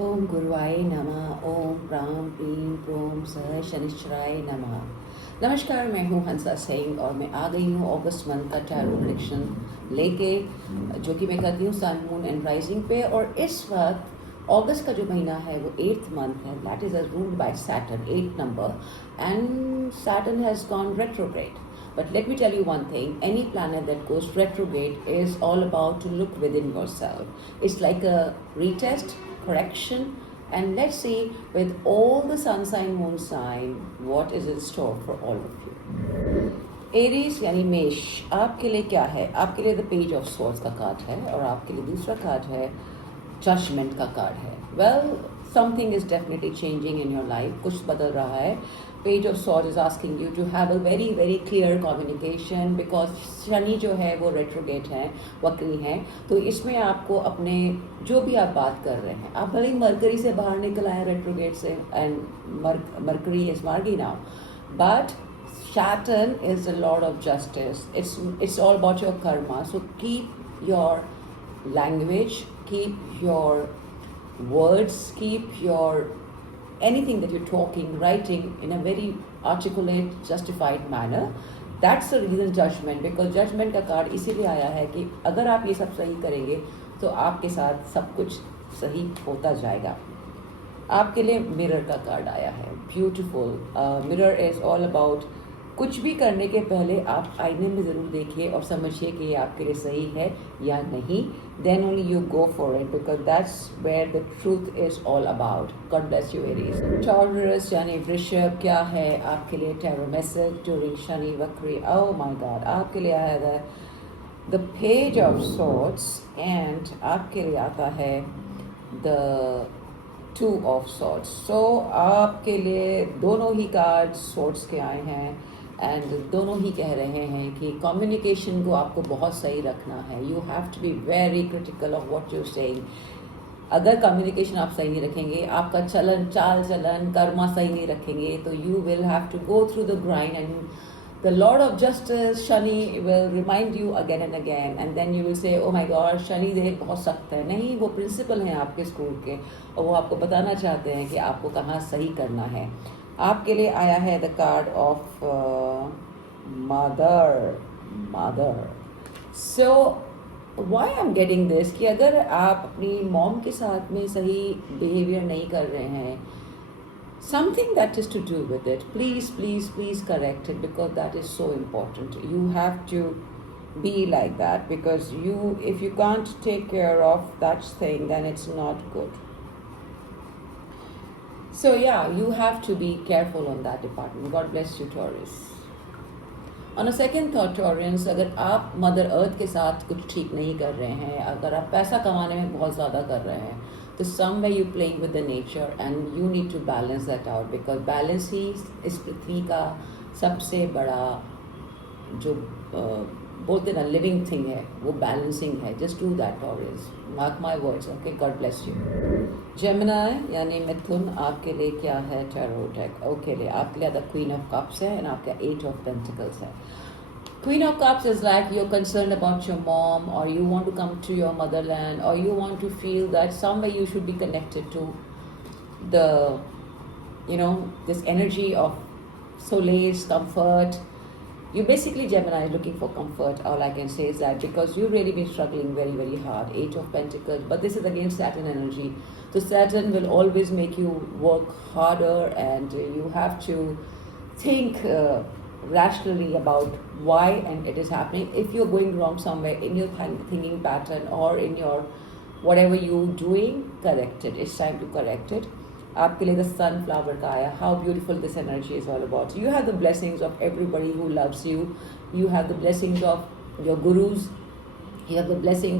ओम गुरुवाय नमः। ओम प्राम प्रीम प्रोम सह शनिश्चराय नमः। नमस्कार, मैं हूँ हंसा सिंह और मैं आ गई हूँ अगस्त मंथ का टैरो प्रेडिक्शन लेके, जो कि मैं करती हूँ सन मून एंड राइजिंग पे। और इस वक्त अगस्त का जो महीना है वो 8th मंथ है, that is ruled by Saturn, 8 number, and Saturn has gone retrograde. But let me tell you one thing, any planet that goes retrograde is all about to look within yourself. It's like a retest, correction, and let's see with all the sun sign, moon sign, what is in store for all of you. Aries यानी मेष, आपके लिए क्या है? आपके लिए the page of source का card है और आपके लिए दूसरा कार्ड है जजमेंट का कार्ड है। Well, something is definitely changing in your life, कुछ बदल रहा है। Page of sword is asking you to have a very very clear communication, because Shani जो है वो रेट्रोगेट है, वक्री है। तो इसमें आपको अपने जो भी आप बात कर रहे हैं, आप भले ही मरकरी से बाहर निकल आए रेट्रोगेट से, एंड मरकरी इज मार्गी now, but Saturn is the Lord of Justice. It's all about your karma. So keep your language, keep your words, keep your anything that you're talking, writing in a very articulate, justified manner. That's the reason judgment, because judgment का कार्ड इसीलिए आया है कि अगर आप ये सब सही करेंगे तो आपके साथ सब कुछ सही होता जाएगा। आपके लिए मिरर का कार्ड आया है, beautiful. Mirror is all about, कुछ भी करने के पहले आप आईने में ज़रूर देखिए और समझिए कि ये आपके लिए सही है या नहीं। Then only you go for it, because that's where the truth is all about. God bless you Aries. Taurus यानी वृषभ, क्या है आपके लिए टैरो मैसेज ड्यूरिंग शनि वक्री? ओह माय गॉड, आपके लिए आया है the page of swords, and आपके लिए आता है द 2 ऑफ सॉर्ड्स। सो आपके लिए दोनों ही कार्ड सॉर्ड्स के आए हैं, एंड दोनों ही कह रहे हैं कि कम्युनिकेशन को आपको बहुत सही रखना है। You have to be very critical of what you saying. अगर कम्युनिकेशन आप सही नहीं रखेंगे, आपका चलन चाल चलन कर्मा सही नहीं रखेंगे, तो you will have to go through the grind, and the lord of justice Shani will remind you again and again, and then you will say oh my god Shani Dev बहुत सख्त है। नहीं, वो प्रिंसिपल हैं आपके स्कूल के और वो आपको बताना चाहते हैं कि आपको कहाँ सही करना है। आपके लिए आया है the card of mother. So why I am getting this कि अगर आप अपनी मॉम के साथ में सही बिहेवियर नहीं कर रहे हैं, something that is to do with it, please correct it, because that is so important. You have to be like that, because if you can't take care of that thing, then it's not good. So yeah, you have to be careful on that department. God bless you, Taurus. On a second thought, Taurus, अगर आप mother earth के साथ कुछ ठीक नहीं कर रहे हैं, अगर आप पैसा कमाने में बहुत ज़्यादा कर रहे हैं, तो somewhere you playing with the nature and you need to balance that out, because balance ही इस पृथ्वी का सबसे बड़ा जो बोलते ना लिविंग थिंग है, वो बैलेंसिंग है। Just do that taurus, mark my words, okay. God bless you. Gemini यानी मिथुन, आपके लिए क्या है टैरो डेक? ओके, आपके लिए द क्वीन ऑफ कप्स है एंड आपका 8 ऑफ पेंटिकल्स है। Queen of Cups is like you're concerned about your mom, or you want to come to your motherland, or you want to feel that somewhere you should be connected to the, this energy of solace, comfort. You basically, Gemini, is looking for comfort. All I can say is that, because you've really been struggling very, very hard. 8 of Pentacles, but this is again Saturn energy. So Saturn will always make you work harder, and you have to think rationally about why and it is happening. If you're going wrong somewhere in your thinking pattern or in your whatever you're doing, correct it. It's time to correct it. आपके लिए the sunflower का आया। How beautiful this energy is all about. You have the blessings of everybody who loves you, you have the blessings of your gurus, you have the blessing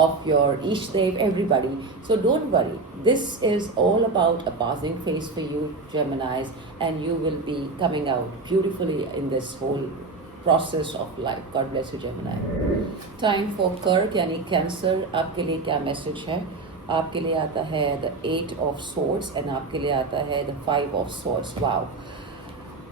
of your Ishdev, everybody. So don't worry. This is all about a passing phase for you, Geminis, and you will be coming out beautifully in this whole process of life. God bless you, Gemini. Time for Kirk यानी Cancer, आपके लिए क्या मैसेज है? आपके लिए आता है द 8 of Swords, and आपके लिए आता है द 5 of Swords. वाओ,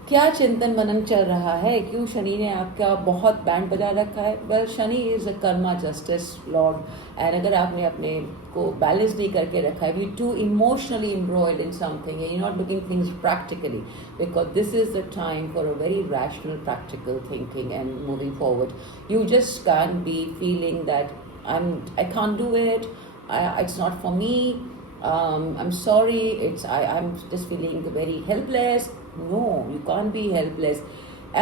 क्या चिंतन मनन चल रहा है? क्यों शनि ने आपका बहुत बैंड बजा रखा है? वेल, Shani is a Karma justice Lord, and अगर आपने अपने को बैलेंस नहीं करके रखा है, you to emotionally embroiled in something, you not looking things practically, because this is the time for a very rational practical thinking and moving forward. You just can be feeling that I can't do it, it's not for me, I'm sorry, I'm just feeling very helpless. No, you can't be helpless.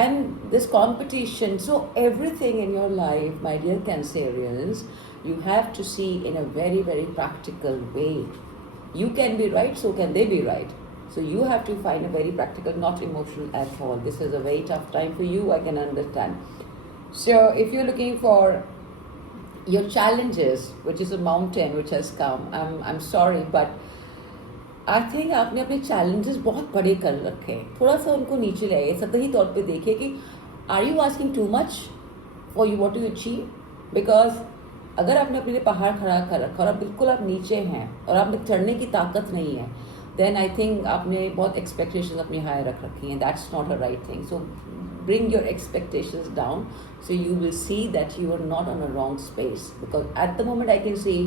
And this competition, so everything in your life, my dear Cancerians, you have to see in a very, very practical way. You can be right, so can they be right. So you have to find a very practical, not emotional at all. This is a very tough time for you, I can understand. So if you're looking for your challenges, which is a mountain which has come, I'm sorry, but I think आपने अपने चैलेंजेस बहुत बड़े कर रखे हैं. थोड़ा सा उनको नीचे लाइए, सतही तौर पे देखिए कि are you asking too much for you what you achieve. Because अगर आपने अपने लिए पहाड़ खड़ा कर रखा और आप बिल्कुल आप नीचे हैं और आप में चढ़ने की ताकत नहीं है, देन आई थिंक आपने बहुत एक्सपेक्टेशंस अपनी हाई रख रखी हैं. That's not a right thing. So bring your expectations down, so you will see that you are not on a wrong space, because at the moment I can see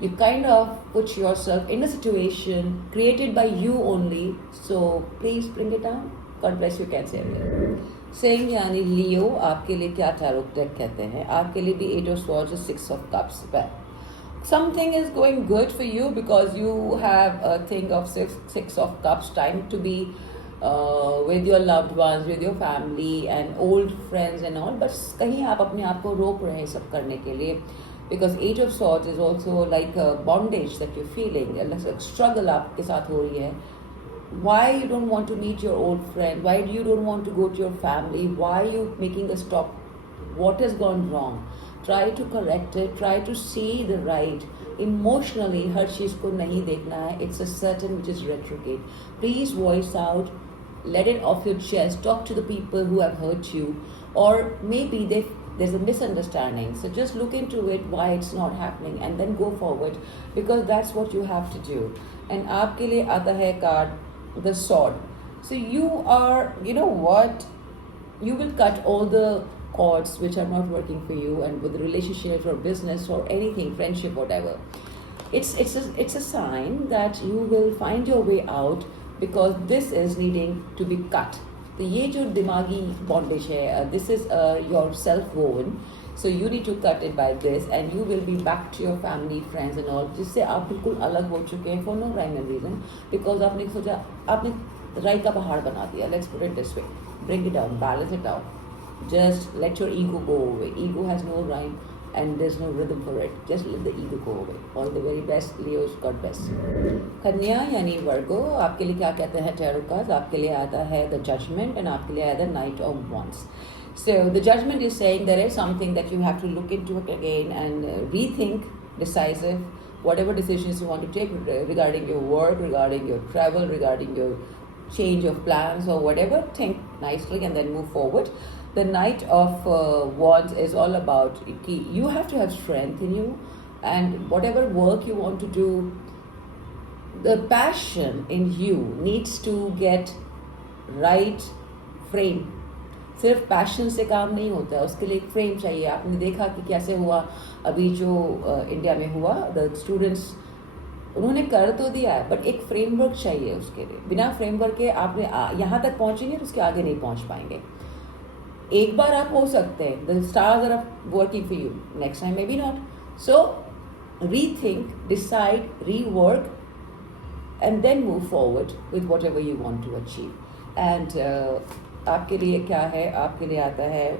you kind of put yourself in a situation created by you only. So please bring it down. God bless you, Cancer. Saying यानी लियो आपके लिए क्या tarot deck कहते हैं. आपके लिए भी 8 of Swords, 6 of Cups. But something is going good for you because you have a thing of six of Cups, time to be with your loved ones, with your family and old friends and all. बस कहीं आप अपने आप को रोक रहे हैं सब करने के लिए, because 8 of Swords is also like a bondage that you're feeling, like a struggle आपके साथ हो रही है. Why you don't want to meet your old friend? Why you don't want to go to your family? Why are you making a stop? What has gone wrong? Try to correct it. Try to see the right. Emotionally, हर चीज़ को नहीं देखना है. It's a certain which is retrograde. Please voice out. Let it off your chest. Talk to the people who have hurt you, or maybe there's a misunderstanding. So just look into it, why it's not happening, and then go forward, because that's what you have to do. And आपके लिए आता है card the sword. So you are, you know what, you will cut all the cords which are not working for you, and with relationships or business or anything, friendship, whatever. It's a sign that you will find your way out, because this is needing to be cut. तो ये जो दिमागी बॉन्डेज है, this is yourself own. So you need to cut it by this, and you will be back to your family, friends and all, जिससे आप बिल्कुल अलग हो चुके हैं for no rhyme and reason, because आपने सोचा, आपने राई का पहाड़ बना दिया. Let's put it this way. Bring it down, balance it out. Just let your ego go away. Ego has no rhyme and there's no rhythm for it. Just let the ego go away. All the very best, Leos. God bless. कन्या यानी वर्गो, आपके लिए क्या कहते हैं tarot cards? आपके लिए आता है द जजमेंट, एंड आपके लिए आता है night of wands. So the judgment is saying there is something that you have to look into it again and rethink, decisive, whatever decisions you want to take regarding your work, regarding your travel, regarding your change of plans or whatever. Think nicely and then move forward. The Knight of Wands is all about you have to have strength in you, and whatever work you want to do, the passion in you needs to get right frame. सिर्फ पैशन से काम नहीं होता है, उसके लिए एक फ्रेम चाहिए. आपने देखा कि कैसे हुआ अभी जो इंडिया में हुआ, द स्टूडेंट्स उन्होंने कर तो दिया है, बट एक फ्रेमवर्क चाहिए उसके लिए. बिना फ्रेमवर्क के आपने यहाँ तक पहुँचेंगे तो उसके आगे नहीं पहुँच पाएंगे. एक बार आप हो सकते हैं, the stars are working for you, next time maybe not. So rethink, decide, rework, and then move forward with whatever you want to achieve. And आपके लिए क्या है? आपके लिए आता है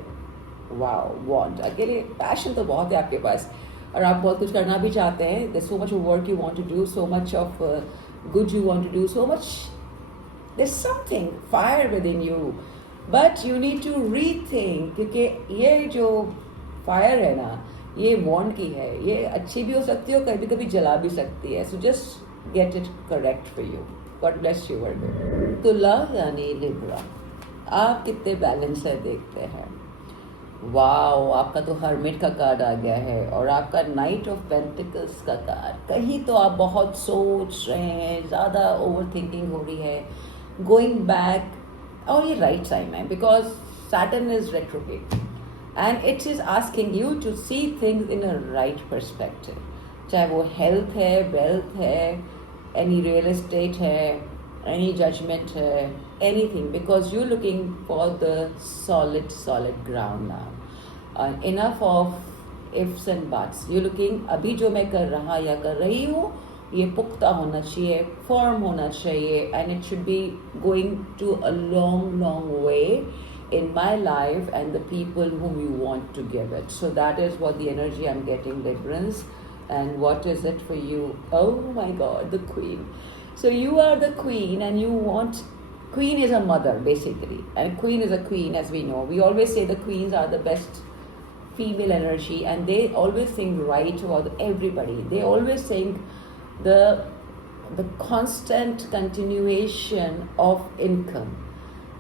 वाओ वॉन्ट. अकेले पैशन तो बहुत है आपके पास, और आप बहुत कुछ करना भी चाहते हैं. There so much work you want to do, so much of good you want to do, so much, there something fire within you, but you need to rethink, क्योंकि ये जो फायर है ना, ये वॉन्ट की है. ये अच्छी भी हो सकती है और कभी कभी जला भी सकती है. So just get it correct for you. God bless you world. तो लव यानी लिब्रा, आप कितने बैलेंस है देखते हैं. वाओ, आपका तो हर्मिट का कार्ड आ गया है, और आपका नाइट ऑफ पेंटिकल्स का कार्ड. कहीं तो आप बहुत सोच रहे हैं, ज़्यादा ओवर थिंकिंग हो रही है, गोइंग बैक. और ये राइट टाइम है, because Saturn is retrograde and it is asking you to see things in a right perspective, चाहे वो हेल्थ है, वेल्थ है, एनी रियल एस्टेट है, एनी जजमेंट है, anything, because you looking for the solid ground now, enough of ifs and buts. You looking, अभी जो मैं कर रहा या कर रही हूँ ये पुख्ता होना चाहिए, फर्म होना चाहिए, and it should be going to a long way in my life and the people whom you want to give it. So that is what the energy I'm getting, Liberals. And what is it for you? Oh my God, the Queen. So you are the Queen and you want, Queen is a mother basically, and Queen is a queen, as we know. We always say the queens are the best female energy and they always think right about everybody. They always think the constant continuation of income.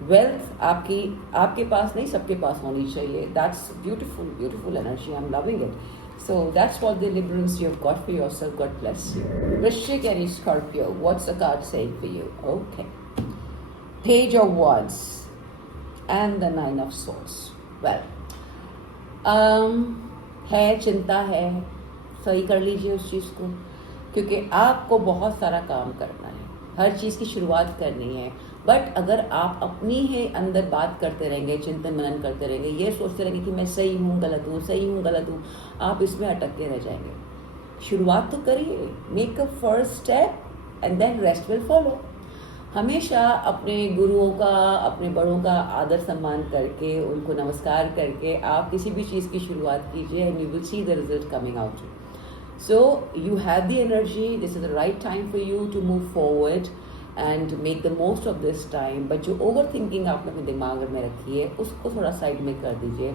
Wealth आपके पास नहीं, सबके पास होनी चाहिए. That's beautiful energy. I am loving it. So that's what the liberals you've got for yourself. God bless you. Vrishchik and Scorpio, what's the card saying for you? Okay. Page of Wands and the Nine of Swords. Well, है, चिंता है, सही कर लीजिए उस चीज़ को, क्योंकि आपको बहुत सारा काम करना है, हर चीज़ की शुरुआत करनी है. बट अगर आप अपनी ही अंदर बात करते रहेंगे, चिंतन मनन करते रहेंगे, ये सोचते रहेंगे कि मैं सही हूँ गलत हूँ, आप इसमें अटक के रह जाएंगे. शुरुआत तो करिए, make a first step and then rest will follow. हमेशा अपने गुरुओं का, अपने बड़ों का आदर सम्मान करके, उनको नमस्कार करके आप किसी भी चीज़ की शुरुआत कीजिए and you will see the result coming out. So you have the energy, this is the right time for you to move forward and make the most of this time. But जो overthinking आपने अपने दिमाग में रखी है उसको थोड़ा साइड में कर दीजिए,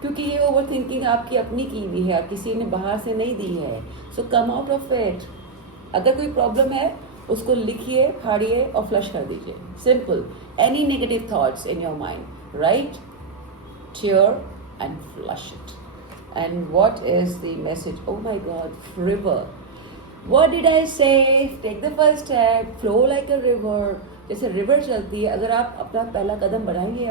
क्योंकि ये ओवर थिंकिंग आपकी अपनी की हुई है, किसी ने बाहर से नहीं दी है. सो कम आउट ऑफ इट. अगर कोई प्रॉब्लम है उसको लिखिए, फाड़िए और फ्लश कर दीजिए. Simple. Any negative thoughts in your mind, right, cheer and flush it. And what is the message? Oh my God, river. What did I say? Take the first step, flow like a river. जैसे रिवर चलती है, अगर आप अपना पहला कदम बढ़ाएंगे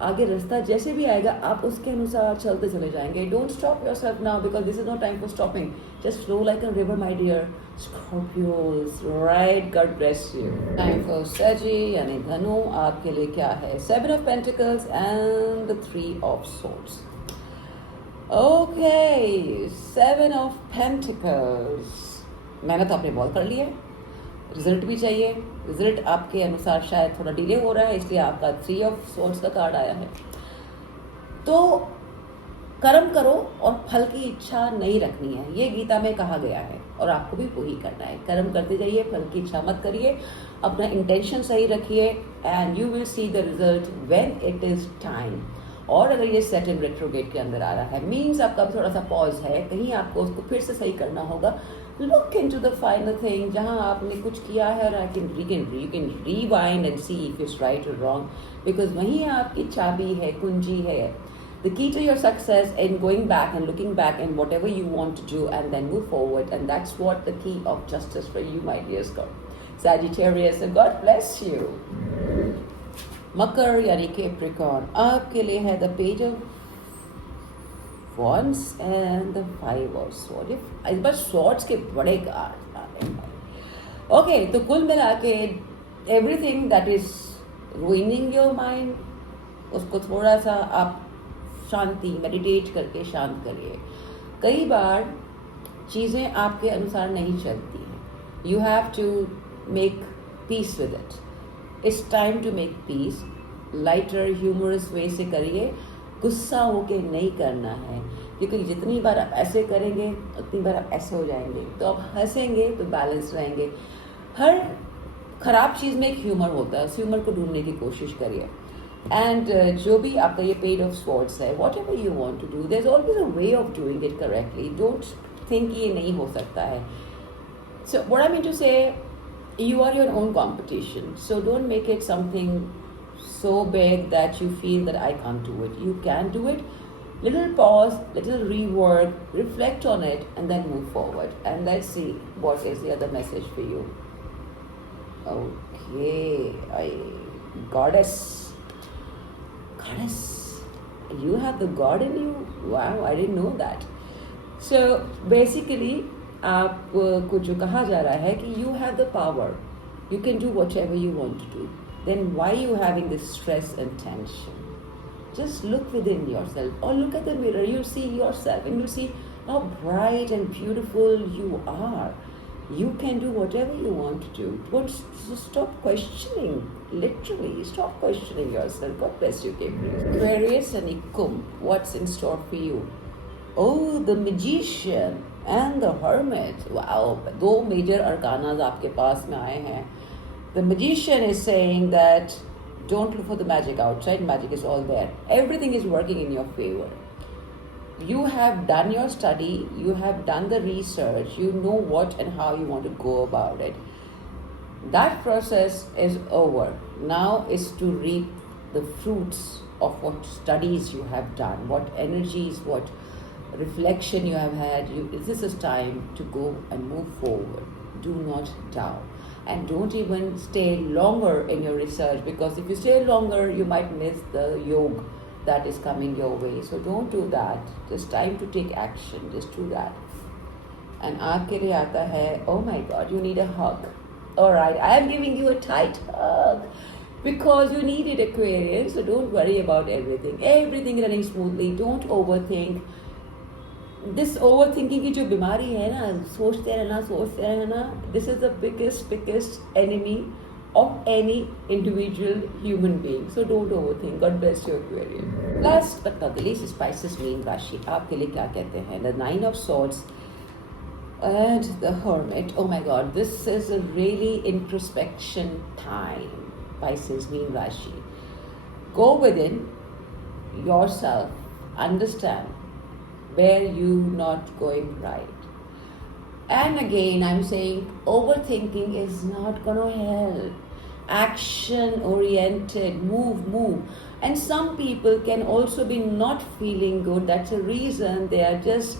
आगे रास्ता जैसे भी आएगा आप उसके अनुसार चलते चले जाएंगे. Don't stop yourself now because this is no time for stopping. Just flow like a river my dear. Scorpios, right, God bless you. Time for सजी यानी धनु. आपके लिए क्या है? 7 of Pentacles and the 3 of Swords. Okay, 7 of Pentacles. मेहनत आपने बहुत कर ली है, रिजल्ट भी चाहिए. रिजल्ट आपके अनुसार शायद थोड़ा डिले हो रहा है, इसलिए आपका 3 of Swords का कार्ड आया है. तो कर्म करो और फल की इच्छा नहीं रखनी है, ये गीता में कहा गया है और आपको भी वही करना है. कर्म करते जाइए, फल की इच्छा मत करिए, अपना इंटेंशन सही रखिए and you will see the result when it is time. और अगर ये सेटन रेट्रोग्रेड के अंदर आ रहा है मीन्स आपका थोड़ा सा पॉज है, कहीं आपको उसको फिर से सही करना होगा. Look into the final thing, जहाँ आपने कुछ किया है और you can rewind and see if it's right और रॉन्ग, बिकॉज वहीं आपकी चाबी है, कुंजी है. The key to your success in going back and looking back and whatever you want to do and then move forward, and that's what the key of justice for you, my dear Sagittarius. And God bless you. मकर यानी कैप्रिकॉर्न, आपके लिए है the page of wands and the 5 of Swords. इस बार स्वॉर्ड्स के बड़े कार्ड आ रहे हैं. ओके, तो कुल मिला के everything that is ruining your mind, उसको थोड़ा सा आप शांति मेडिटेट करके शांत करिए. कई बार चीज़ें आपके अनुसार नहीं चलती हैं. You have to make peace with it. It's time to make peace. Lighter humorous way से करिए, गुस्सा होके नहीं करना है, क्योंकि जितनी बार आप ऐसे करेंगे उतनी बार आप ऐसे हो जाएंगे. तो आप हंसेंगे तो बैलेंस रहेंगे. हर खराब चीज़ में एक ह्यूमर होता है, उस ह्यूमर को ढूंढने की कोशिश करिए. एंड जो भी आपका ये पेज ऑफ स्वॉर्ड्स है, whatever you want to do, there is always a way of doing it correctly. Don't think ये नहीं हो सकता है. So what I mean to say, you are your own competition, so don't make it something so big that you feel that I can't do it. You can do it. Little pause, little rework, reflect on it, and then move forward. And let's see what is the other message for you. Okay, Goddess. goddess, you have the God in you? Wow, I didn't know that. So basically, आपको जो कहा जा रहा है कि you have the power, you can do whatever you want to do. Then why are you having this stress and tension? Just look within yourself, or look at the mirror. You see yourself, and you see how bright and beautiful you are. You can do whatever you want to do. Don't stop questioning. Literally, stop questioning yourself. God bless you, Gabriel. Aquarius and Ikum, what's in store for you? Oh, the Magician and the Hermit. Wow, दो major arcanas आपके पास में आए हैं. The Magician is saying that don't look for the magic outside. Magic is all there. Everything is working in your favor. You have done your study, you have done the research, you know what and how you want to go about it. That process is over. Now is to reap the fruits of what studies you have done, what energies, what reflection you have had. This is time to go and move forward. Do not doubt. And don't even stay longer in your research, because if you stay longer, you might miss the yoga that is coming your way. So don't do that. Just time to take action. Just do that. And आपके लिए आता है, oh my God, you need a hug. All right, I am giving you a tight hug because you need it, Aquarius. So don't worry about everything. Everything running smoothly. Don't overthink. This overthinking की जो बीमारी है ना, सोचते रहना, this is the biggest enemy of any individual human being. So don't overthink. God bless you, Aquarius. Last but not the least is Pisces mean राशि. आपके लिए क्या कहते हैं? The Nine of Swords and the Hermit. Oh my God, this is a really introspection time. Pisces mean राशि. Go within yourself. Understand where you not going right. And again, I'm saying overthinking is not gonna help. Action oriented, move. And some people can also be not feeling good. That's a reason they are just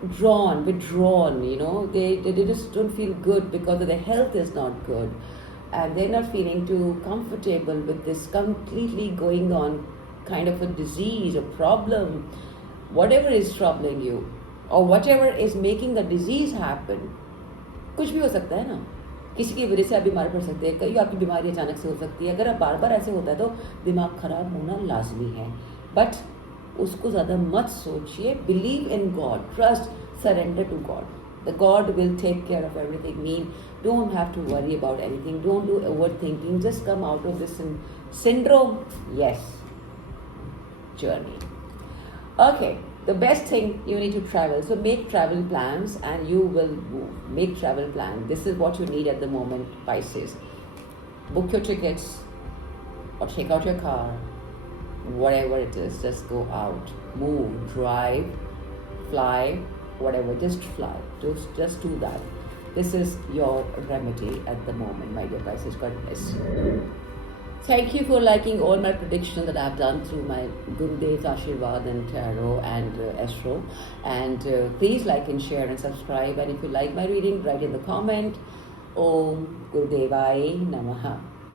withdrawn, you know. They just don't feel good because their health is not good. And they're not feeling too comfortable with this completely going on kind of a disease or problem. Whatever is troubling you or whatever is making the disease happen, कुछ भी हो सकता है ना, किसी की वजह से आप बीमार पड़ सकते हैं, कई आपकी बीमारी अचानक से हो सकती है. अगर आप बार बार ऐसे होता है तो दिमाग खराब होना लाजमी है. बट उसको ज़्यादा मत सोचिए. Believe in God, trust, surrender to God. The God will take care of everything. Mean don't have to worry about anything. Don't do overthinking. Just come out of this syndrome. Yes, journey. Okay, the best thing, you need to travel. So make travel plans and you will move. Make travel plans. This is what you need at the moment, Pisces. Book your tickets or take out your car. Whatever it is, just go out. Move, drive, fly, whatever. Just fly. Just do that. This is your remedy at the moment, my dear Pisces. God bless you. Thank you for liking all my predictions that I've done through my Gurudev's Ashirvad and Tarot and Astro. And please like and share and subscribe. And if you like my reading, write in the comment. Om Gurudevai Namaha.